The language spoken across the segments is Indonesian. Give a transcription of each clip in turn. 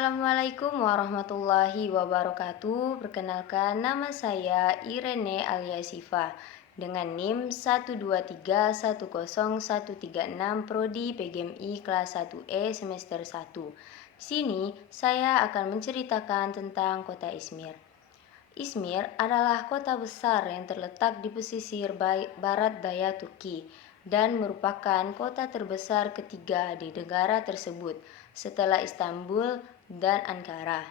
Assalamualaikum warahmatullahi wabarakatuh. Perkenalkan, nama saya Irene Aliasifa dengan NIM 1231036 Prodi PGMI kelas 1E semester 1. Di sini saya akan menceritakan tentang kota Izmir. Izmir adalah kota besar yang terletak di pesisir barat daya Turki dan merupakan kota terbesar ketiga di negara tersebut setelah Istanbul dan Ankara.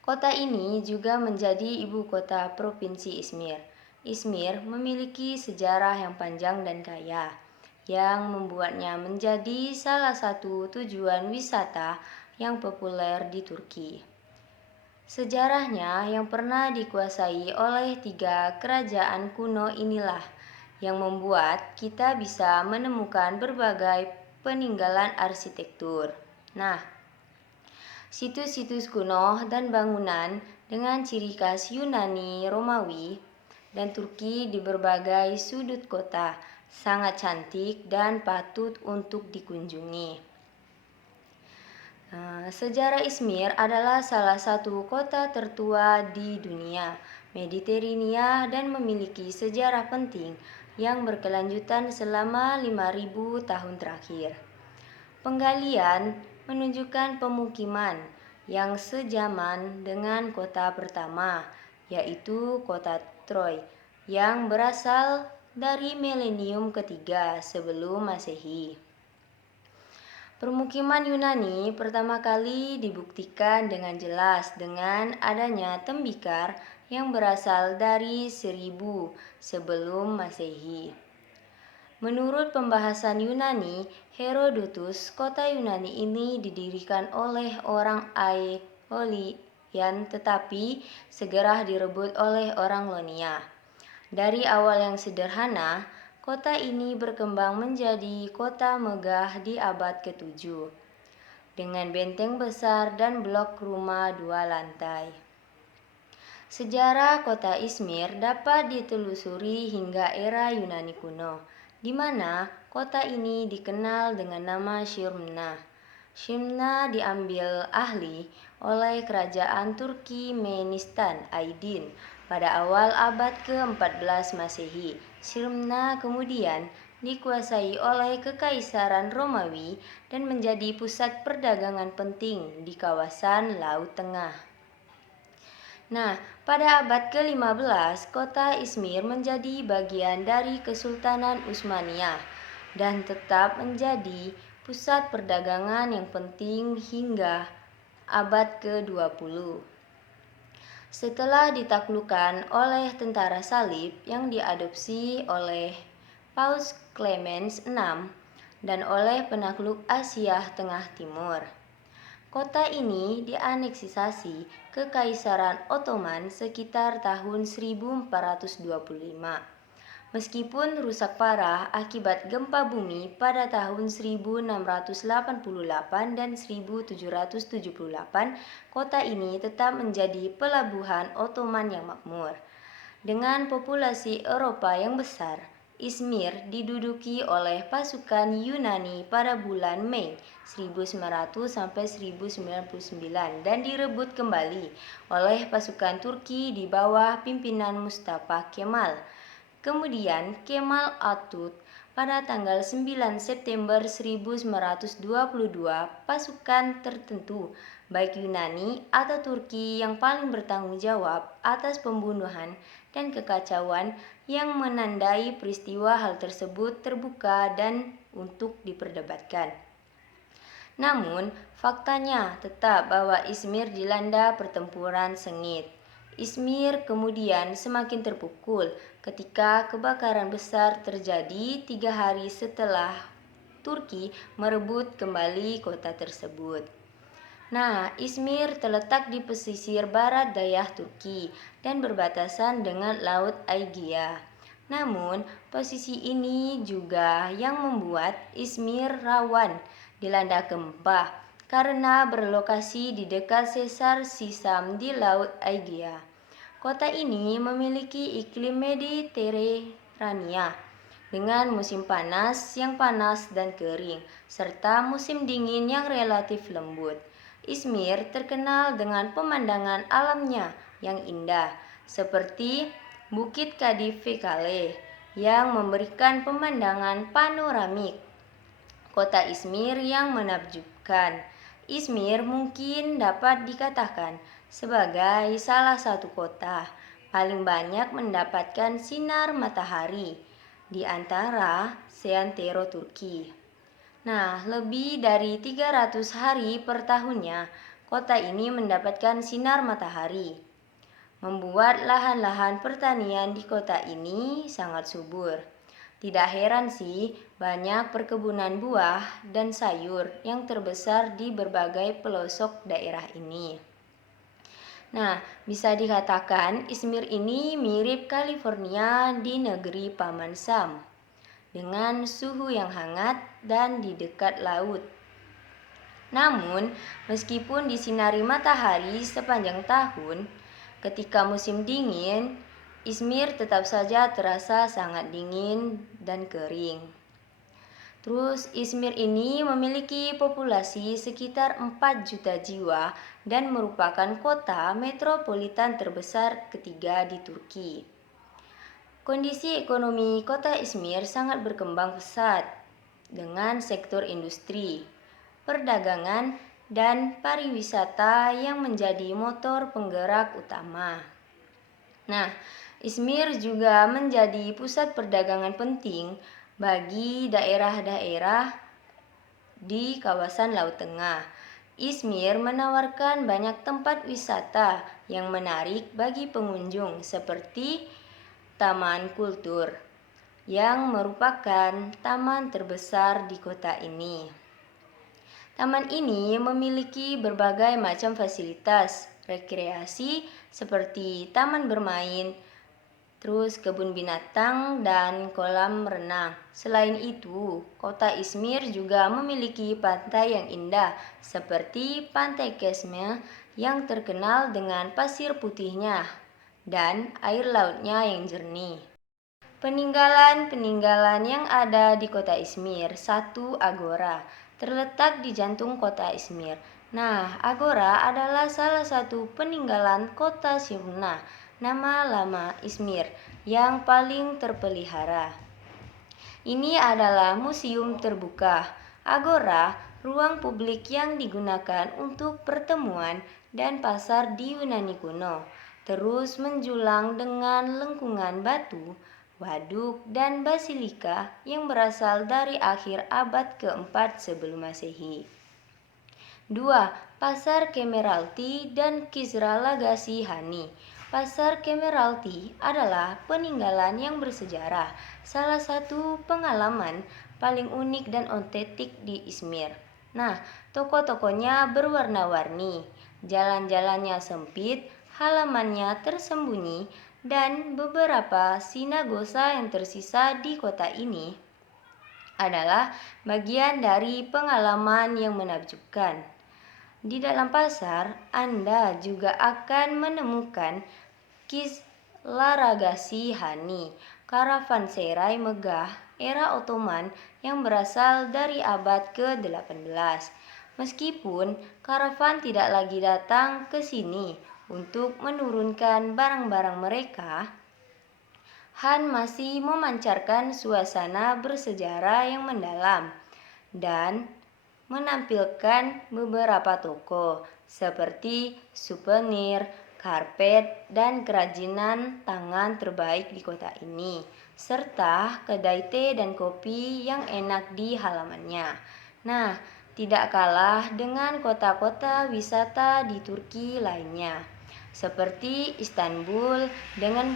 Kota ini juga menjadi ibu kota Provinsi Izmir. Izmir memiliki sejarah yang panjang dan kaya, yang membuatnya menjadi salah satu tujuan wisata yang populer di Turki. Sejarahnya yang pernah dikuasai oleh 3 kerajaan kuno inilah yang membuat kita bisa menemukan berbagai peninggalan arsitektur. Nah, situs-situs kuno dan bangunan dengan ciri khas Yunani, Romawi, dan Turki di berbagai sudut kota sangat cantik dan patut untuk dikunjungi. Sejarah Izmir adalah salah satu kota tertua di dunia Mediterania dan memiliki sejarah penting yang berkelanjutan selama 5.000 tahun terakhir. Penggalian menunjukkan pemukiman yang sejaman dengan kota pertama, yaitu kota Troy, yang berasal dari milenium ketiga sebelum Masehi. Permukiman Yunani pertama kali dibuktikan dengan jelas dengan adanya tembikar yang berasal dari 1000 sebelum Masehi. Menurut pembahasan Yunani, Herodotus, kota Yunani ini didirikan oleh orang Aeolian tetapi segera direbut oleh orang Ionia. Dari awal yang sederhana, kota ini berkembang menjadi kota megah di abad ke-7 dengan benteng besar dan blok rumah 2 lantai. Sejarah kota Izmir dapat ditelusuri hingga era Yunani kuno, di mana kota ini dikenal dengan nama Smyrna. Smyrna diambil alih oleh kerajaan Turkmenistan Aydin pada awal abad ke-14 Masehi. Smyrna kemudian dikuasai oleh Kekaisaran Romawi dan menjadi pusat perdagangan penting di kawasan Laut Tengah. Nah, pada abad ke-15, kota Izmir menjadi bagian dari Kesultanan Utsmaniyah dan tetap menjadi pusat perdagangan yang penting hingga abad ke-20. Setelah ditaklukkan oleh tentara salib yang diadopsi oleh Paus Clemens VI dan oleh penakluk Asia Tengah Timur, kota ini dianeksasi ke Kekaisaran Ottoman sekitar tahun 1425. Meskipun rusak parah akibat gempa bumi pada tahun 1688 dan 1778, kota ini tetap menjadi pelabuhan Ottoman yang makmur. Dengan populasi Eropa yang besar, Izmir diduduki oleh pasukan Yunani pada bulan Mei 1900 sampai 1099 dan direbut kembali oleh pasukan Turki di bawah pimpinan Mustafa Kemal. Kemudian Kemal Atatürk pada tanggal 9 September 1922 pasukan tertentu baik Yunani atau Turki yang paling bertanggung jawab atas pembunuhan dan kekacauan yang menandai peristiwa hal tersebut terbuka dan untuk diperdebatkan. Namun, faktanya tetap bahwa Izmir dilanda pertempuran sengit. Izmir kemudian semakin terpukul ketika kebakaran besar terjadi 3 hari setelah Turki merebut kembali kota tersebut. Nah, Izmir terletak di pesisir barat daya Turki dan berbatasan dengan Laut Aegea. Namun, posisi ini juga yang membuat Izmir rawan dilanda gempa karena berlokasi di dekat sesar Sisam di Laut Aegea. Kota ini memiliki iklim Mediterania dengan musim panas yang panas dan kering serta musim dingin yang relatif lembut. Izmir terkenal dengan pemandangan alamnya yang indah, seperti Bukit Kadif Vekale yang memberikan pemandangan panoramik kota Izmir yang menakjubkan. Izmir mungkin dapat dikatakan sebagai salah satu kota paling banyak mendapatkan sinar matahari di antara seantero Turki. Nah, lebih dari 300 hari per tahunnya, kota ini mendapatkan sinar matahari, membuat lahan-lahan pertanian di kota ini sangat subur. Tidak heran sih, banyak perkebunan buah dan sayur yang terbesar di berbagai pelosok daerah ini. Nah, bisa dikatakan Izmir ini mirip California di negeri Paman Sam, dengan suhu yang hangat dan di dekat laut. Namun, meskipun disinari matahari sepanjang tahun, ketika musim dingin, Izmir tetap saja terasa sangat dingin dan kering. Terus Izmir ini memiliki populasi sekitar 4 juta jiwa dan merupakan kota metropolitan terbesar ketiga di Turki. Kondisi ekonomi kota Izmir sangat berkembang pesat dengan sektor industri, perdagangan, dan pariwisata yang menjadi motor penggerak utama. Nah, Izmir juga menjadi pusat perdagangan penting bagi daerah-daerah di kawasan Laut Tengah. Izmir menawarkan banyak tempat wisata yang menarik bagi pengunjung seperti Taman Kultur, yang merupakan taman terbesar di kota ini. Taman ini memiliki berbagai macam fasilitas rekreasi seperti taman bermain, terus kebun binatang dan kolam renang. Selain itu, kota Izmir juga memiliki pantai yang indah seperti Pantai Kesme yang terkenal dengan pasir putihnya dan air lautnya yang jernih. Peninggalan-peninggalan yang ada di kota Izmir. 1. Agora terletak di jantung kota Izmir. Nah, Agora adalah salah satu peninggalan kota Smyrna, nama lama Izmir, yang paling terpelihara. Ini adalah museum terbuka. Agora, ruang publik yang digunakan untuk pertemuan dan pasar di Yunani kuno, terus menjulang dengan lengkungan batu, waduk, dan basilika yang berasal dari akhir abad keempat sebelum Masehi. 2. Pasar Kemeralti dan Kisra Lagasi Hani. Pasar Kemeralti adalah peninggalan yang bersejarah, salah satu pengalaman paling unik dan otentik di Izmir. Nah, toko-tokonya berwarna-warni, jalan-jalannya sempit, halamannya tersembunyi, dan beberapa sinagoga yang tersisa di kota ini adalah bagian dari pengalaman yang menakjubkan. Di dalam pasar, Anda juga akan menemukan Kislaragasi Hani, karavanserai megah era Ottoman yang berasal dari abad ke-18. Meskipun karavan tidak lagi datang ke sini untuk menurunkan barang-barang mereka, Han masih memancarkan suasana bersejarah yang mendalam dan menampilkan beberapa toko seperti souvenir, karpet, dan kerajinan tangan terbaik di kota ini, serta kedai teh dan kopi yang enak di halamannya. Nah, tidak kalah dengan kota-kota wisata di Turki lainnya, seperti Istanbul dengan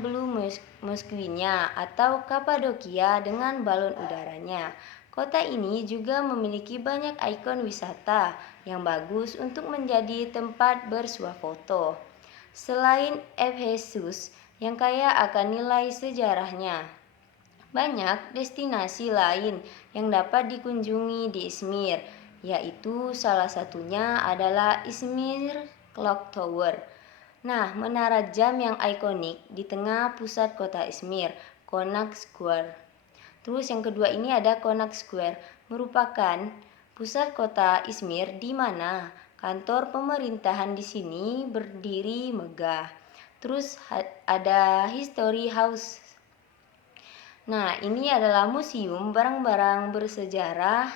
Blue Mosque, Moskwinya, atau Kapadokia dengan balon udaranya. Kota ini juga memiliki banyak ikon wisata yang bagus untuk menjadi tempat bersuah foto. Selain Efesus yang kaya akan nilai sejarahnya, banyak destinasi lain yang dapat dikunjungi di Izmir, yaitu salah satunya adalah Izmir Clock Tower. Nah, menara jam yang ikonik di tengah pusat kota Izmir, Konak Square. Terus yang kedua ini ada Konak Square, merupakan Pusat kota Izmir di mana kantor pemerintahan di sini berdiri megah. Terus ada History House. Nah, ini adalah museum barang-barang bersejarah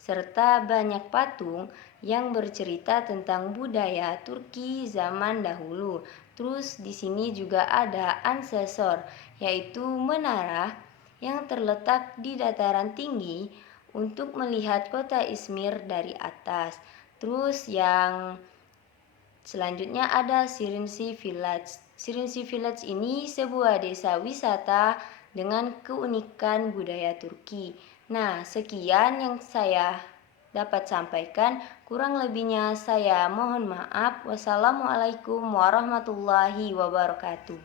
serta banyak patung yang bercerita tentang budaya Turki zaman dahulu. Terus di sini juga ada Ansesor, yaitu menara yang terletak di dataran tinggi untuk melihat kota Izmir dari atas. Terus yang selanjutnya ada Şirince Village. Şirince Village ini sebuah desa wisata dengan keunikan budaya Turki. Nah, sekian yang saya dapat sampaikan. Kurang lebihnya saya mohon maaf. Wassalamualaikum warahmatullahi wabarakatuh.